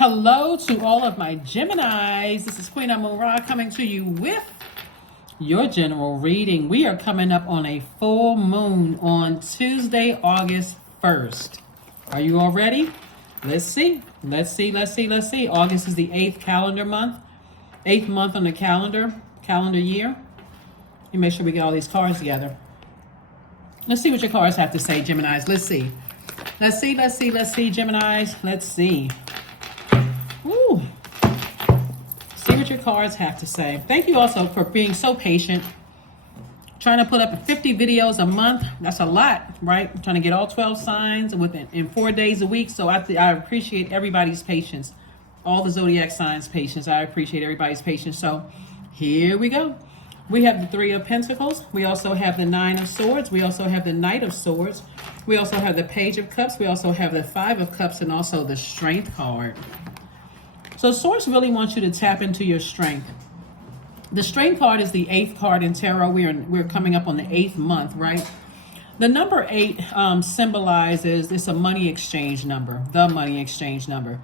Hello to all of my Geminis. This is Queen Amun Ra coming to you with your general reading. We are coming up on a full moon on Tuesday, August 1st. Are you all ready? Let's see. Let's see. August is the 8th calendar month. 8th month on the calendar year. Let me make sure we get all these cards together. Let's see what your cards have to say, Geminis. Let's see, Geminis. Let's see. Ooh. See what your cards have to say. Thank you also for being so patient. Trying to put up 50 videos a month. That's a lot, right? I'm trying to get all 12 signs in 4 days a week. So I appreciate everybody's patience. All the Zodiac signs' patience. I appreciate everybody's patience. So here we go. We have the Three of Pentacles. We also have the Nine of Swords. We also have the Knight of Swords. We also have the Page of Cups. We also have the Five of Cups and also the Strength card. So Source really wants you to tap into your strength. The Strength card is the 8th card in tarot. We're coming up on the 8th month, right? The number 8 symbolizes, it's a money exchange number, the money exchange number.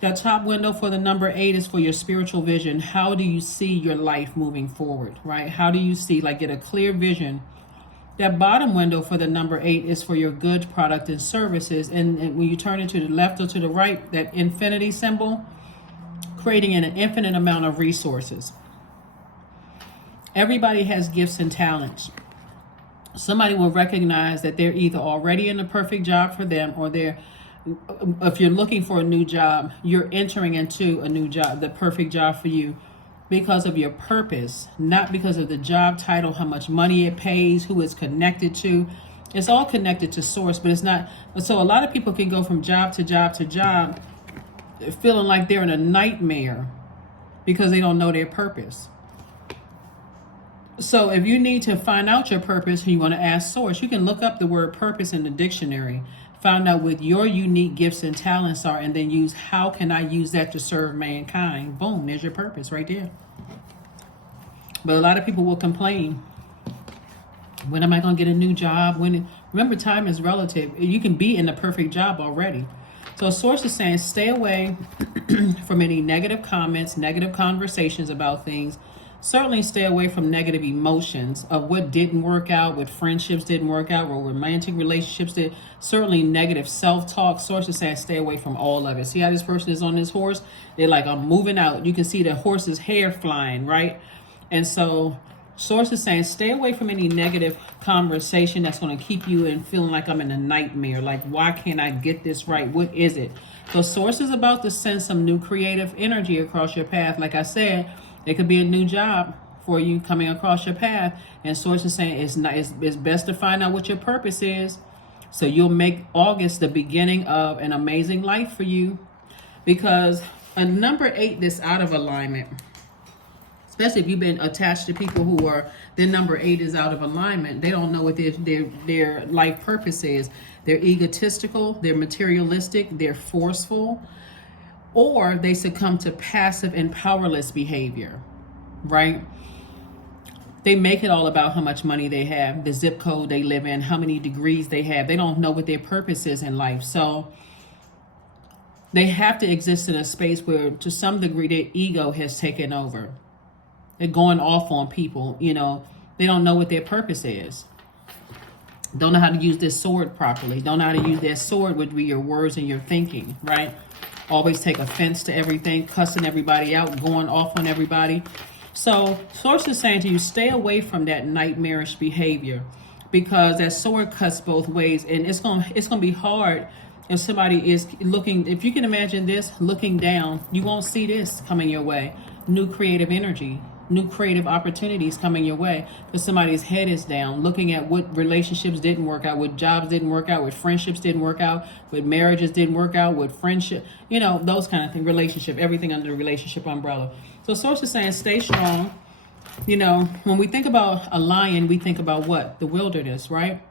The top window for the number 8 is for your spiritual vision. How do you see your life moving forward, right? How do you see, get a clear vision? That bottom window for the number 8 is for your goods, product, and services. And when you turn it to the left or to the right, that infinity symbol, creating an infinite amount of resources. Everybody has gifts and talents. Somebody will recognize that they're either already in the perfect job for them, or if you're looking for a new job, you're entering into a new job, the perfect job for you, because of your purpose, not because of the job title, how much money it pays, who it's connected to. It's all connected to Source, but it's not. So a lot of people can go from job to job to job, feeling like they're in a nightmare because they don't know their purpose. So if you need to find out your purpose, you want to ask Source, you can look up the word purpose in the dictionary, find out what your unique gifts and talents are, and then use, how can I use that to serve mankind? Boom, there's your purpose right there. But a lot of people will complain. When am I going to get a new job? Remember, time is relative. You can be in the perfect job already. So Source is saying, stay away from any negative comments, negative conversations about things. Certainly stay away from negative emotions of what didn't work out, what friendships didn't work out, or romantic relationships did. Certainly negative self-talk. Source is saying, stay away from all of it. See how this person is on this horse? They're like, I'm moving out. You can see the horse's hair flying, right? And so Source is saying, stay away from any negative conversation that's going to keep you in feeling like I'm in a nightmare. Like, why can't I get this right? What is it? So Source is about to send some new creative energy across your path. Like I said, it could be a new job for you coming across your path. And Source is saying it's best to find out what your purpose is, so you'll make August the beginning of an amazing life for you. Because a number 8 that's out of alignment, especially if you've been attached to people who are, their number 8 is out of alignment. They don't know what their life purpose is. They're egotistical, they're materialistic, they're forceful, or they succumb to passive and powerless behavior, right? They make it all about how much money they have, the zip code they live in, how many degrees they have. They don't know what their purpose is in life. So they have to exist in a space where, to some degree, their ego has taken over. They're going off on people, They don't know what their purpose is. Don't know how to use this sword properly. Don't know how to use that sword, would be your words and your thinking, right? Always take offense to everything, cussing everybody out, going off on everybody. So Source is saying to you, stay away from that nightmarish behavior, because that sword cuts both ways, and it's gonna be hard if somebody is looking. If you can imagine this, looking down, you won't see this coming your way. New creative energy, new creative opportunities coming your way, because somebody's head is down, looking at what relationships didn't work out, what jobs didn't work out, what friendships didn't work out, what marriages didn't work out, what friendship, those kind of things, relationship, everything under the relationship umbrella. So Source is saying, stay strong. When we think about a lion, we think about what? The wilderness, right?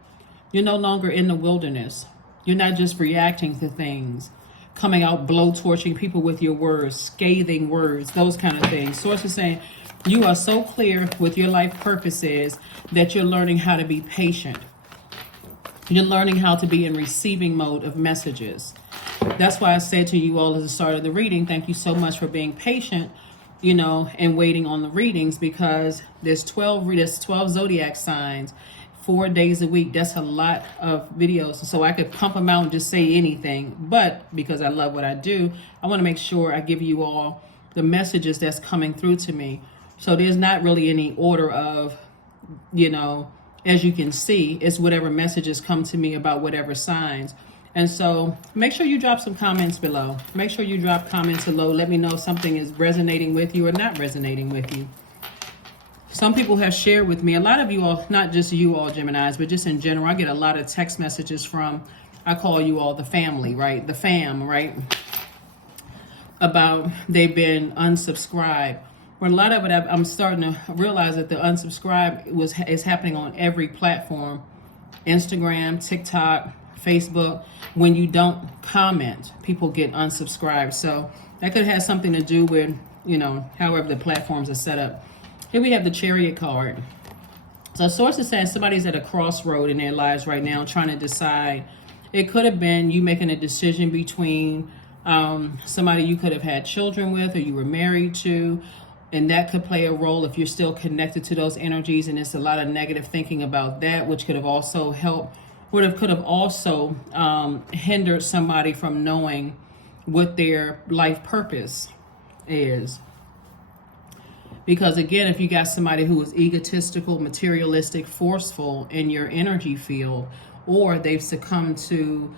You're no longer in the wilderness. You're not just reacting to things, coming out blow-torching people with your words, scathing words, those kind of things. Source is saying, you are so clear with your life purposes that you're learning how to be patient. You're learning how to be in receiving mode of messages. That's why I said to you all at the start of the reading, thank you so much for being patient, you know, and waiting on the readings, because there's 12 zodiac signs, 4 days a week. That's a lot of videos. So I could pump them out and just say anything. But because I love what I do, I want to make sure I give you all the messages that's coming through to me. So there's not really any order of, you know, as you can see, it's whatever messages come to me about whatever signs. And so make sure you drop some comments below. Make sure you drop comments below. Let me know if something is resonating with you or not resonating with you. Some people have shared with me, a lot of you all, not just you all Geminis, but just in general, I get a lot of text messages from, I call you all the family, right? The fam, right? About they've been unsubscribed. But a lot of it, I'm starting to realize that the unsubscribe is happening on every platform. Instagram, TikTok, Facebook. When you don't comment, people get unsubscribed. So that could have something to do with, you know, however the platforms are set up. Here we have the Chariot card. So source is saying somebody's at a crossroad in their lives right now trying to decide. It could have been you making a decision between somebody you could have had children with or you were married to. And that could play a role if you're still connected to those energies. And it's a lot of negative thinking about that, which could have also helped, could have also hindered somebody from knowing what their life purpose is. Because again, if you got somebody who is egotistical, materialistic, forceful in your energy field, or they've succumbed to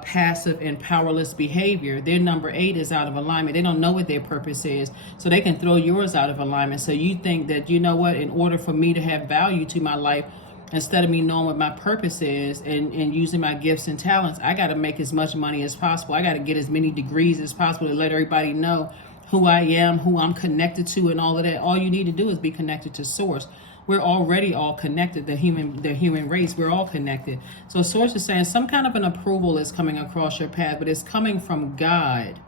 passive and powerless behavior, their number 8 is out of alignment. They don't know what their purpose is, so they can throw yours out of alignment. So you think that, you know what, in order for me to have value to my life, instead of me knowing what my purpose is and using my gifts and talents, I got to make as much money as possible. I got to get as many degrees as possible to let everybody know who I am, who I'm connected to, and all of that. All you need to do is be connected to source. We're already all connected, the human race, we're all connected. So source is saying some kind of an approval is coming across your path, but it's coming from God.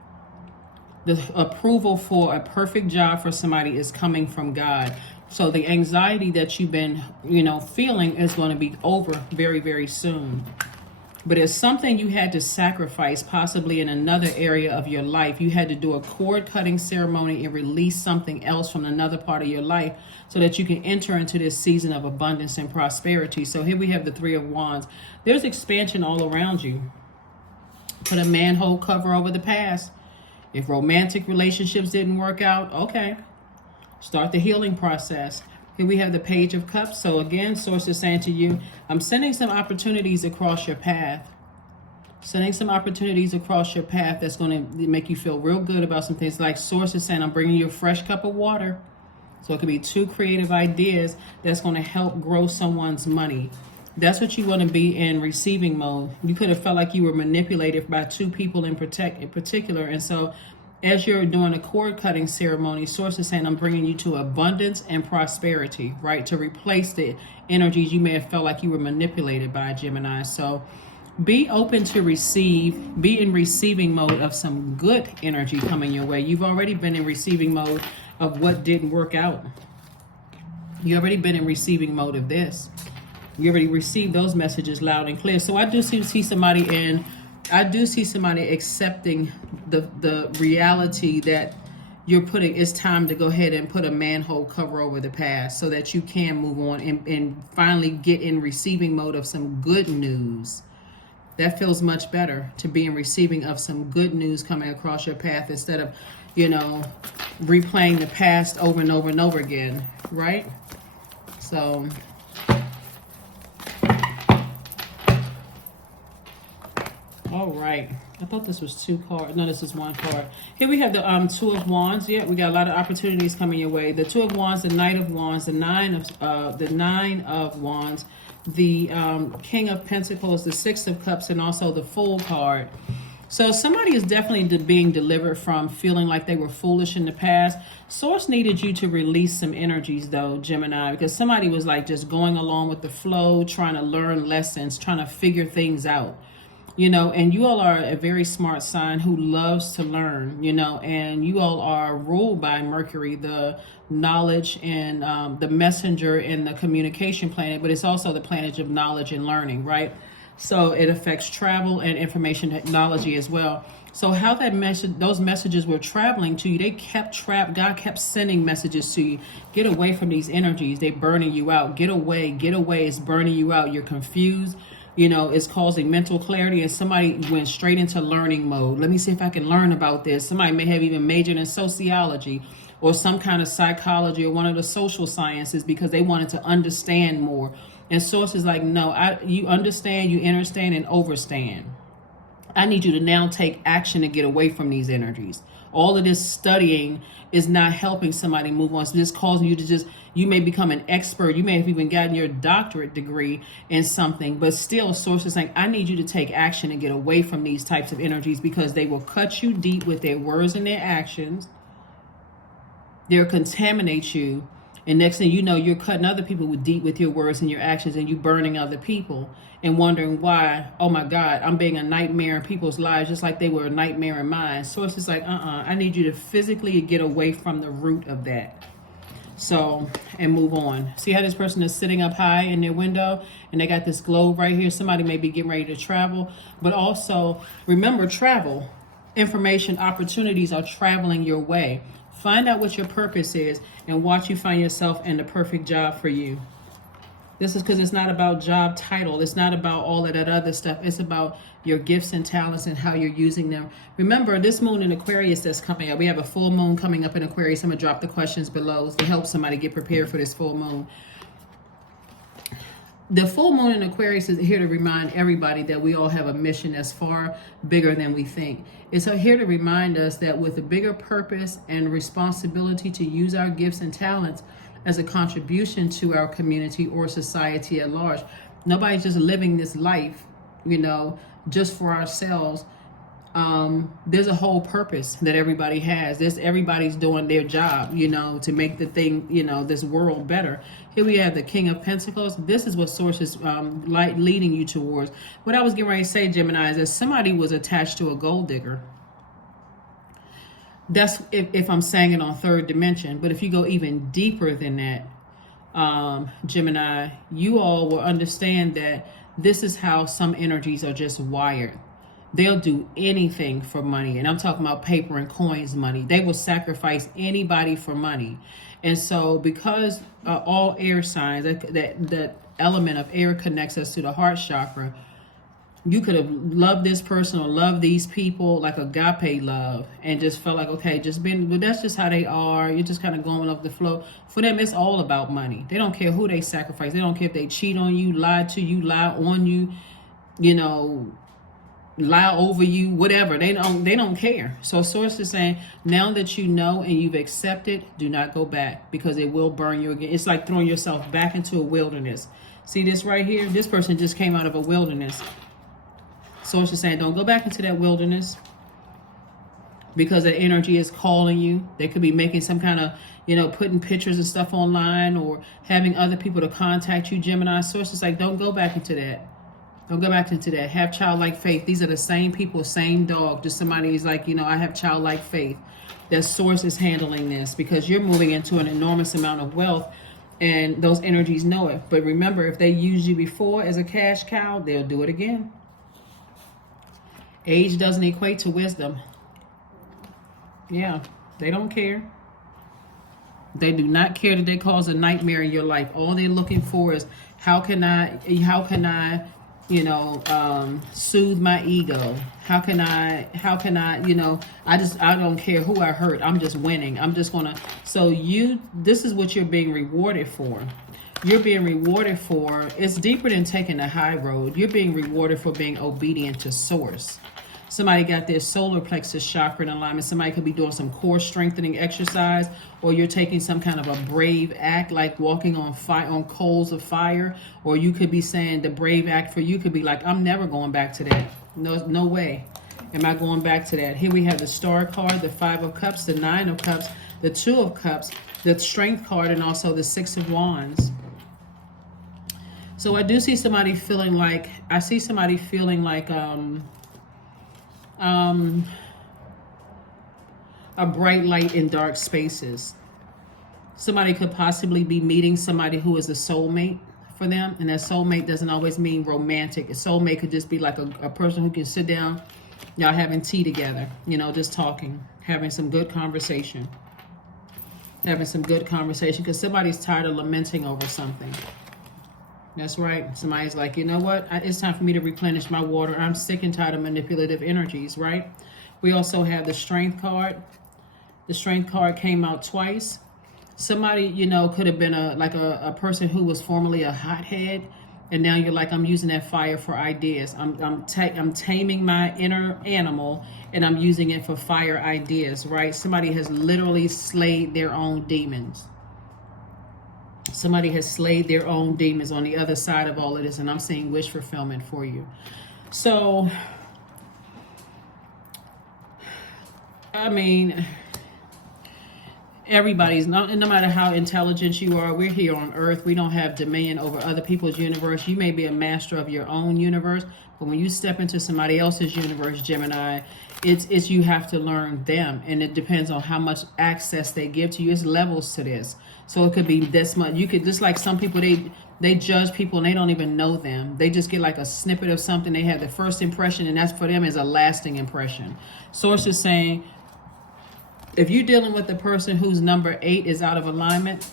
The approval for a perfect job for somebody is coming from God. So the anxiety that you've been, you know, feeling is going to be over very, very soon. But it's something you had to sacrifice, possibly in another area of your life. You had to do a cord cutting ceremony and release something else from another part of your life so that you can enter into this season of abundance and prosperity. So here we have the 3 of Wands. There's expansion all around you. Put a manhole cover over the past. If romantic relationships didn't work out, okay. Start the healing process. Here we have the Page of Cups. So again, source is saying to you, I'm sending some opportunities across your path. Sending some opportunities across your path that's going to make you feel real good about some things. Like source is saying, I'm bringing you a fresh cup of water. So it could be 2 creative ideas that's going to help grow someone's money. That's what you want to be in receiving mode. You could have felt like you were manipulated by 2 people in particular. And so as you're doing a cord cutting ceremony, source is saying, I'm bringing you to abundance and prosperity, right? To replace the energies you may have felt like you were manipulated by, Gemini. So be open to receive, be in receiving mode of some good energy coming your way. You've already been in receiving mode of what didn't work out. You've already been in receiving mode of this. You already received those messages loud and clear. So I do see somebody accepting the reality that you're putting, it's time to go ahead and put a manhole cover over the past so that you can move on and finally get in receiving mode of some good news. That feels much better, to be in receiving of some good news coming across your path instead of, you know, replaying the past over and over and over again, right? So all right, I thought this was 2 cards. No, this is 1 card. Here we have the 2 of Wands. Yeah, we got a lot of opportunities coming your way. The 2 of Wands, the Knight of Wands, the 9 of Wands, the King of Pentacles, the 6 of Cups, and also the Fool card. So somebody is definitely being delivered from feeling like they were foolish in the past. Source needed you to release some energies though, Gemini, because somebody was like just going along with the flow, trying to learn lessons, trying to figure things out. You know, and you all are a very smart sign who loves to learn, you know, and you all are ruled by Mercury, the knowledge and the messenger and the communication planet, but it's also the planet of knowledge and learning, right? So it affects travel and information technology as well. So how that message, those messages were traveling to you, they kept God kept sending messages to you. Get away from these energies. They burning you out. Get away. Get away. It's burning you out. You're confused. You know, it's causing mental clarity, and somebody went straight into learning mode. Let me see if I can learn about this. Somebody may have even majored in sociology or some kind of psychology or one of the social sciences because they wanted to understand more. And source is like, no, you understand, you understand, and overstand. I need you to now take action to get away from these energies. All of this studying is not helping somebody move on. It's just causing you to you may become an expert. You may have even gotten your doctorate degree in something, but still source is saying, I need you to take action and get away from these types of energies because they will cut you deep with their words and their actions. They'll contaminate you. And next thing you know, you're cutting other people deep with your words and your actions, and you burning other people and wondering why, oh my God, I'm being a nightmare in people's lives just like they were a nightmare in mine. Source is like, I need you to physically get away from the root of that. So, and move on. See how this person is sitting up high in their window and they got this globe right here. Somebody may be getting ready to travel, but also remember, travel, information, opportunities are traveling your way. Find out what your purpose is and watch you find yourself in the perfect job for you. This is because it's not about job title. It's not about all of that other stuff. It's about your gifts and talents and how you're using them. Remember, this moon in Aquarius that's coming up. We have a full moon coming up in Aquarius. I'm going to drop the questions below to help somebody get prepared for this full moon. The full moon in Aquarius is here to remind everybody that we all have a mission that's far bigger than we think. It's here to remind us that with a bigger purpose and responsibility to use our gifts and talents as a contribution to our community or society at large. Nobody's just living this life, you know, just for ourselves. There's a whole purpose that everybody has. Everybody's doing their job, you know, to make the thing, you know, this world better. Here we have the King of Pentacles. This is what source is leading you towards. What I was getting ready to say, Gemini, is that somebody was attached to a gold digger. That's if I'm saying it on third dimension. But if you go even deeper than that, Gemini, you all will understand that this is how some energies are just wired. They'll do anything for money. And I'm talking about paper and coins money. They will sacrifice anybody for money. And so because all air signs, that element of air connects us to the heart chakra, you could have loved this person or loved these people like agape love and just felt like, okay, but that's just how they are. You're just kind of going off the flow. For them, it's all about money. They don't care who they sacrifice. They don't care if they cheat on you, lie to you, lie on you, you know, lie over you, whatever. They don't care. So source is saying, now that you know and you've accepted, do not go back because it will burn you again. It's like throwing yourself back into a wilderness. See this right here? This person just came out of a wilderness. Source is saying, don't go back into that wilderness because the energy is calling you. They could be making some kind of, you know, putting pictures and stuff online or having other people to contact you, Gemini. Source is like, don't go back into that. Don't go back into that. Have childlike faith. These are the same people, same dog. Just somebody who's like, you know, I have childlike faith. That source is handling this because you're moving into an enormous amount of wealth and those energies know it. But remember, if they used you before as a cash cow, they'll do it again. Age doesn't equate to wisdom. Yeah, they don't care. They do not care that they cause a nightmare in your life. All they're looking for is how can I, you know, soothe my ego? How can I, you know, I don't care who I hurt. I'm just winning. I'm just gonna, so this is what you're being rewarded for. You're being rewarded for, it's deeper than taking the high road. You're being rewarded for being obedient to source. Somebody got their solar plexus chakra in alignment. Somebody could be doing some core strengthening exercise, or you're taking some kind of a brave act, like walking on fire, on coals of fire. Or you could be saying the brave act for you could be like, I'm never going back to that. No way am I going back to that. Here we have the Star card, the 5 of Cups, the 9 of Cups, the 2 of Cups, the Strength card, and also the 6 of Wands. So I do see somebody feeling like, a bright light in dark spaces. Somebody could possibly be meeting somebody who is a soulmate for them. And that soulmate doesn't always mean romantic. A soulmate could just be like a person who can sit down Y'all having tea together, just talking, having some good conversation. Having some good conversation because somebody's tired of lamenting over something. That's right. Somebody's like, you know what? It's time for me to replenish my water. I'm sick and tired of manipulative energies, right? We also have the Strength card. The Strength card came out twice. Somebody, could have been a person who was formerly a hothead, and now you're like, I'm using that fire for ideas. I'm taming my inner animal, and I'm using it for fire ideas, right? Somebody has literally slayed their own demons. Somebody has slayed their own demons on the other side of all of this, and I'm seeing wish fulfillment for you. So, I mean, everybody's, no matter how intelligent you are, we're here on earth. We don't have dominion over other people's universe. You may be a master of your own universe, but when you step into somebody else's universe, Gemini, it's you have to learn them, and it depends on how much access they give to you. It's levels to this. So it could be this much. You could, just like some people, they judge people and they don't even know them. They just get like a snippet of something. They have the first impression, and that's for them is a lasting impression. Source is saying, if you're dealing with the person whose number 8 is out of alignment,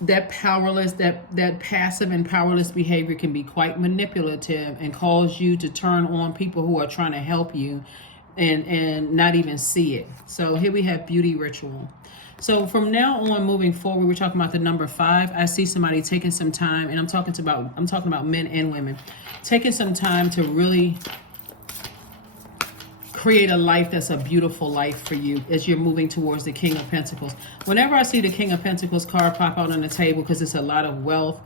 that powerless, that passive and powerless behavior can be quite manipulative and cause you to turn on people who are trying to help you and not even see it. So here we have beauty ritual. So from now on, moving forward, we're talking about the number 5. I see somebody taking some time, and I'm talking about men and women, taking some time to really create a life that's a beautiful life for you as you're moving towards the King of Pentacles. Whenever I see the King of Pentacles card pop out on the table, because it's a lot of wealth,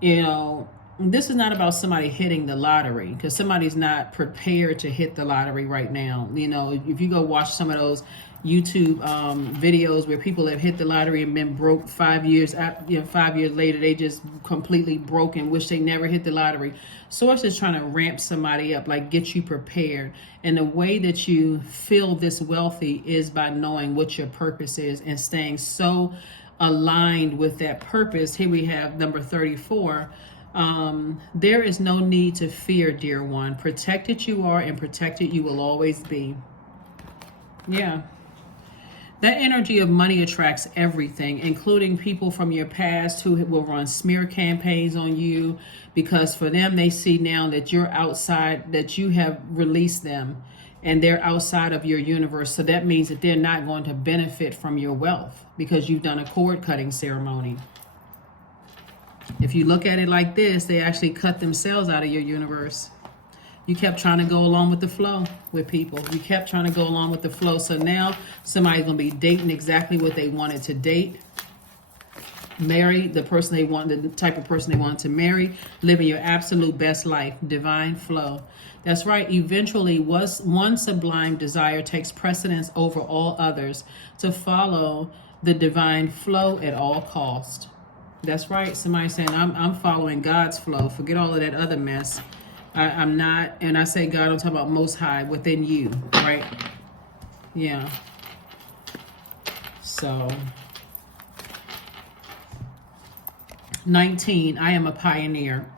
this is not about somebody hitting the lottery, because somebody's not prepared to hit the lottery right now. If you go watch some of those YouTube videos where people have hit the lottery and been broke 5 years, 5 years later, they just completely broke and wish they never hit the lottery. Source is trying to ramp somebody up, like get you prepared. And the way that you feel this wealthy is by knowing what your purpose is and staying so aligned with that purpose. Here we have number 34. There is no need to fear, dear one. Protected you are, and protected you will always be. Yeah. That energy of money attracts everything, including people from your past who will run smear campaigns on you, because for them, they see now that you're outside, that you have released them and they're outside of your universe. So that means that they're not going to benefit from your wealth because you've done a cord cutting ceremony. If you look at it like this, they actually cut themselves out of your universe. You kept trying to go along with the flow with people. You kept trying to go along with the flow. So now somebody's going to be dating exactly what they wanted to date. Marry the person they wanted, the type of person they wanted to marry. Living your absolute best life. Divine flow. That's right. Eventually, one sublime desire takes precedence over all others to follow the divine flow at all cost. That's right. Somebody saying, I'm following God's flow. Forget all of that other mess. I'm not, and I say God, I'm talking about Most High within you, right? Yeah. So, 19, I am a pioneer.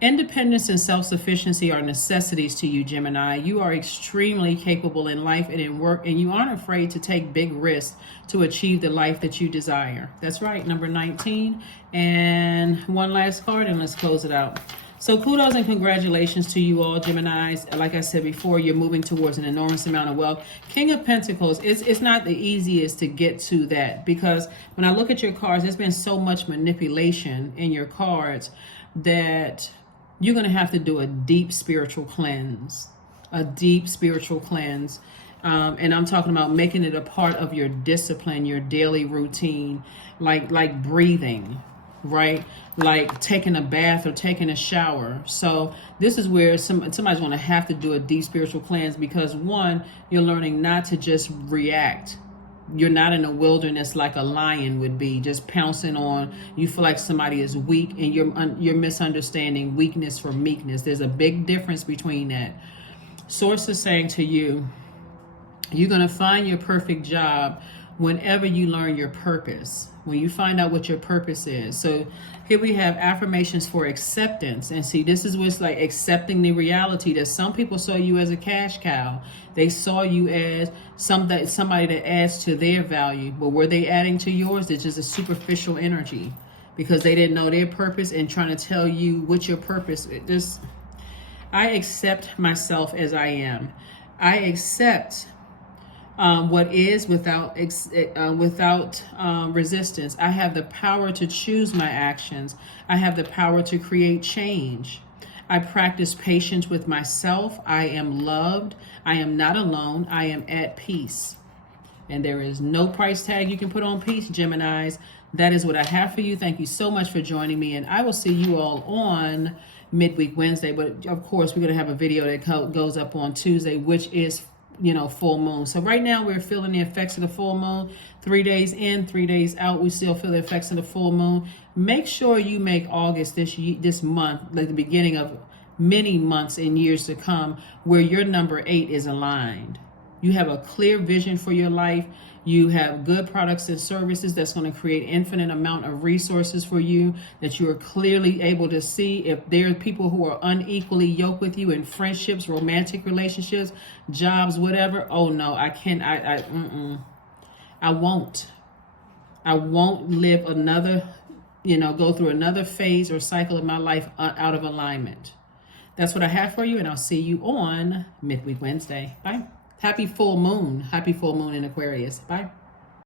Independence and self-sufficiency are necessities to you, Gemini. You are extremely capable in life and in work, and you aren't afraid to take big risks to achieve the life that you desire. That's right, number 19. And one last card, and let's close it out. So kudos and congratulations to you all, Geminis. Like I said before, you're moving towards an enormous amount of wealth. King of Pentacles, it's not the easiest to get to that, because when I look at your cards, there's been so much manipulation in your cards that you're going to have to do a deep spiritual cleanse. A deep spiritual cleanse. And I'm talking about making it a part of your discipline, your daily routine, like breathing, right? Like taking a bath or taking a shower. So this is where somebody's going to have to do a deep spiritual cleanse, because one, you're learning not to just react. You're not in a wilderness like a lion would be, just pouncing on. You feel like somebody is weak, and you're misunderstanding weakness for meekness. There's a big difference between that. Source is saying to you, you're going to find your perfect job whenever you learn your purpose. when you find out what your purpose is. So here we have affirmations for acceptance. And see, this is what's like accepting the reality that some people saw you as a cash cow. They saw you as somebody that adds to their value. But were they adding to yours? It's just a superficial energy because they didn't know their purpose and trying to tell you what your purpose is. I accept myself as I am. I accept what is without resistance. I have the power to choose my actions. I have the power to create change. I practice patience with myself. I am loved. I am not alone. I am at peace. And there is no price tag you can put on peace, Geminis. That is what I have for you. Thank you so much for joining me. And I will see you all on Midweek Wednesday. But of course, we're going to have a video that goes up on Tuesday, which is full moon. So right now we're feeling the effects of the full moon. 3 days in, 3 days out, we still feel the effects of the full moon. Make sure you make August this month, like the beginning of many months and years to come, where your number 8 is aligned. You have a clear vision for your life. You have good products and services that's going to create infinite amount of resources for you, that you are clearly able to see. If there are people who are unequally yoked with you in friendships, romantic relationships, jobs, whatever, oh no, I can't, I won't live another, go through another phase or cycle of my life out of alignment. That's what I have for you, and I'll see you on Midweek Wednesday. Bye. Happy full moon. Happy full moon in Aquarius. Bye.